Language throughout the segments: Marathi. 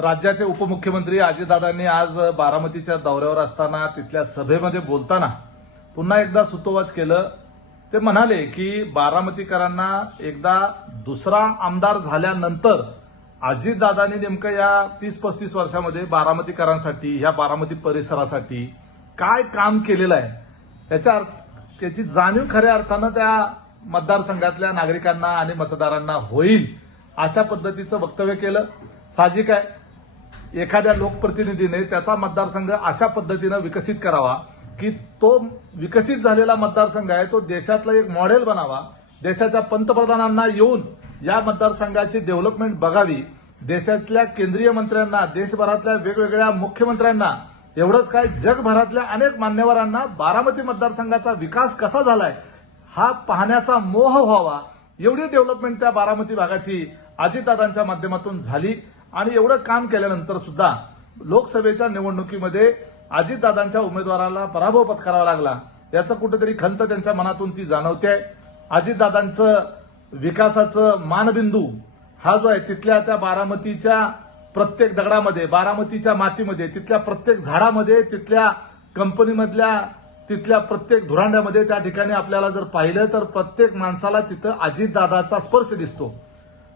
राज्याचे उपमुख्यमंत्री अजितदादांनी आज बारामतीच्या दौऱ्यावर असताना तिथल्या सभेमध्ये बोलताना पुन्हा एकदा सुतोवाच केलं. ते म्हणाले की बारामतीकरांना एकदा दुसरा आमदार झाल्यानंतर अजितदादांनी नेमकं या तीस पस्तीस वर्षामध्ये बारामतीकरांसाठी ह्या बारामती परिसरासाठी काय काम केलेलं आहे? याच्या अर्थ- त्याची जाणीव खऱ्या अर्थानं त्या मतदारसंघातल्या नागरिकांना आणि मतदारांना होईल अशा पद्धतीचं वक्तव्य केलं. साहजिक आहे. एखाद्या लोकप्रतिनिधीने त्याचा मतदारसंघ अशा पद्धतीनं विकसित करावा की तो विकसित झालेला मतदारसंघ आहे तो देशातला एक मॉडेल बनावा. देशाच्या पंतप्रधानांना येऊन या मतदारसंघाची डेव्हलपमेंट बघावी. देशातल्या केंद्रीय मंत्र्यांना देशभरातल्या वेगवेगळ्या मुख्यमंत्र्यांना एवढंच काय जगभरातल्या अनेक मान्यवरांना बारामती मतदारसंघाचा विकास कसा झालाय हा पाहण्याचा मोह व्हावा. एवढी डेव्हलपमेंट त्या बारामती भागाची अजितदादांच्या माध्यमातून झाली. आणि एवढं काम केल्यानंतर सुद्धा लोकसभेच्या निवडणुकीमध्ये अजितदादांच्या उमेदवाराला पराभव पत्करावा लागला. याचं कुठेतरी खंत त्यांच्या मनातून ती जाणवते अजितदादांचं विकासाचं मानबिंदू हा जो आहे तिथल्या त्या बारामतीच्या प्रत्येक दगडामध्ये बारामतीच्या मातीमध्ये तिथल्या प्रत्येक झाडामध्ये तिथल्या कंपनीमधल्या तिथल्या प्रत्येक धुरांड्यामध्ये त्या ठिकाणी आपल्याला जर पाहिलं तर प्रत्येक माणसाला तिथं अजितदादाचा स्पर्श दिसतो.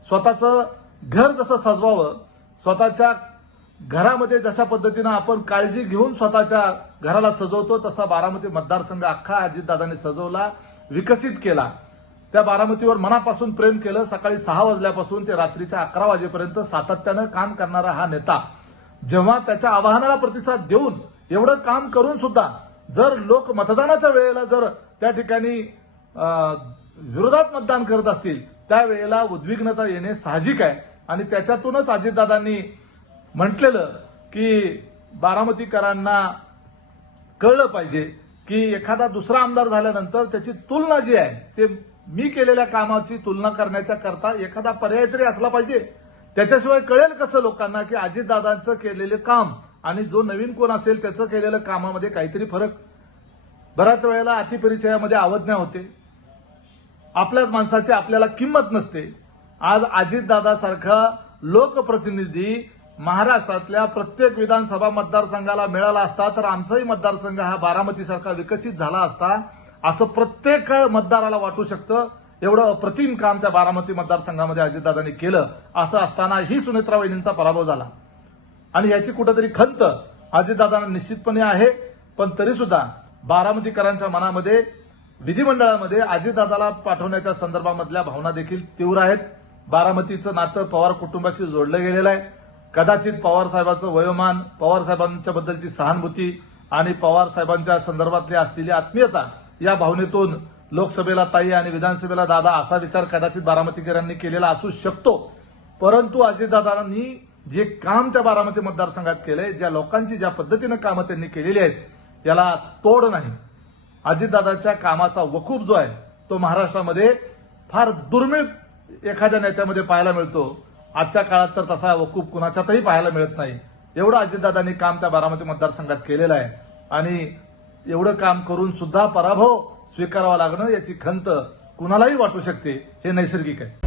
स्वतःचं घर जसं सजवावं स्वतःच्या घरामध्ये जशा पद्धतीनं आपण काळजी घेऊन स्वतःच्या घराला सजवतो तसा बारामती मतदारसंघ अख्खा अजितदादांनी सजवला विकसित केला. त्या बारामतीवर मनापासून प्रेम केलं. सकाळी सहा वाजल्यापासून ते रात्रीच्या अकरा वाजेपर्यंत सातत्यानं काम करणारा हा नेता. जेव्हा त्याच्या आवाहनाला प्रतिसाद देऊन एवढं काम करून सुद्धा जर लोक मतदानाच्या वेळेला जर त्या ठिकाणी विरोधात मतदान करत असतील त्यावेळेला उद्विग्नता येणे साहजिक आहे. आणि त्याच्यातूनच अजितदादांनी म्हटलेलं की बारामतीकरांना कळलं पाहिजे की एखादा दुसरा आमदार झाल्यानंतर त्याची तुलना जी आहे ते मी केलेल्या कामाची तुलना करण्याच्या करता एखादा पर्याय तरी असला पाहिजे. त्याच्याशिवाय कळेल कसं लोकांना की अजितदादांचं केलेलं काम आणि जो नवीन कोण असेल त्याचं केलेलं कामामध्ये काहीतरी फरक. बऱ्याच वेळेला अतिपरिचयामध्ये अवज्ञा होते. आपल्याच माणसाची आपल्याला किंमत नसते. आज अजितदादासारखा लोकप्रतिनिधी महाराष्ट्रातल्या प्रत्येक विधानसभा मतदारसंघाला मिळाला असता तर आमचाही मतदारसंघ हा बारामतीसारखा विकसित झाला असता असं प्रत्येक मतदाराला वाटू शकतं एवढं अप्रतिम काम त्या बारामती मतदारसंघामध्ये अजितदादांनी केलं असं असताना ही सुनेत्रा वहिनींचा पराभव झाला. आणि याची कुठंतरी खंत अजितदादांना निश्चितपणे आहे पण तरी सुद्धा बारामतीकरांच्या मनामध्ये विधिमंडळामध्ये अजितदादाला पाठवण्याच्या संदर्भामधल्या भावना देखील तीव्र आहेत. बारामतीचं नातं पवार कुटुंबाशी जोडलं गेलेलं आहे. कदाचित पवार साहेबांचं वयोमान पवार साहेबांच्या बद्दलची सहानुभूती आणि पवार साहेबांच्या संदर्भातली असलेली आत्मीयता या भावनेतून लोकसभेला ताई आणि विधानसभेला दादा असा विचार कदाचित बारामतीकरांनी केलेला असू शकतो. परंतु अजितदादांनी जे काम त्या बारामती मतदारसंघात केलंय ज्या लोकांची ज्या पद्धतीनं कामं त्यांनी केलेली आहेत याला तोड नाही. अजितदादाच्या कामाचा वकूफ जो आहे तो महाराष्ट्रामध्ये फार दुर्मिळ एखाद्या नेत्यामध्ये पाहायला मिळतो. आजच्या काळात तर तसा वकूफ कुणाच्यातही पाहायला मिळत नाही. एवढं अजितदादांनी काम त्या बारामती मतदारसंघात केलेलं आहे. आणि एवढं काम करून सुद्धा पराभव स्वीकारावा लागणं याची खंत कुणालाही वाटू शकते हे नैसर्गिक आहे.